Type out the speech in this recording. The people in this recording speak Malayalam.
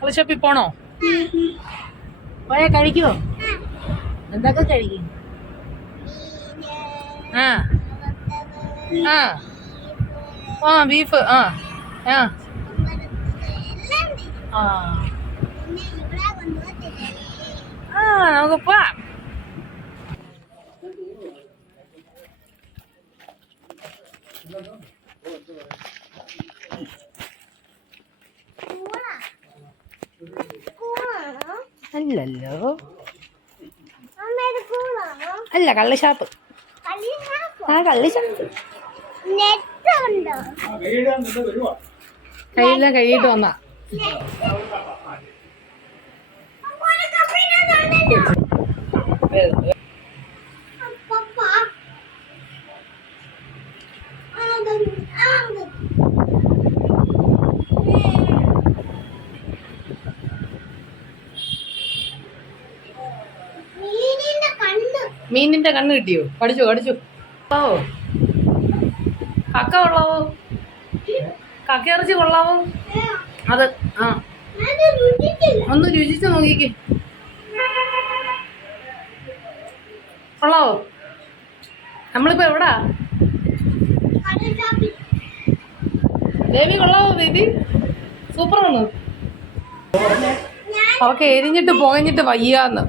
കള്ളുഷാപ്പിൽ പോണോ? പോയാ കഴിക്കുമോ? എന്തൊക്കെ കഴിക്കും? ആ ആ ആ ബീഫ് ആ ആ ആ ആ നമുക്ക് പോവാം. അല്ലല്ലോ, അല്ല കള്ളുഷാപ്പ്. ആ കള്ളുഷാപ്പ് കയ്യെല്ലാം കഴിയിട്ട് വന്നാ. മീനിന്റെ കണ്ണ് കിട്ടിയോ? കടിച്ചു കടിച്ചു. ഓ കക്ക കൊള്ളാവോ? കക്ക ഇറച്ചി കൊള്ളാവോ? അത് ആ ഒന്ന് രുചിച്ച് നോക്കിക്ക്. കൊള്ളാവോ? നമ്മളിപ്പോ എവിടാ? ബേബി കൊള്ളാവോ? ബേബി സൂപ്പറാണ്. അവർക്ക് എരിഞ്ഞിട്ട് പുകഞ്ഞിട്ട് വയ്യാന്ന്.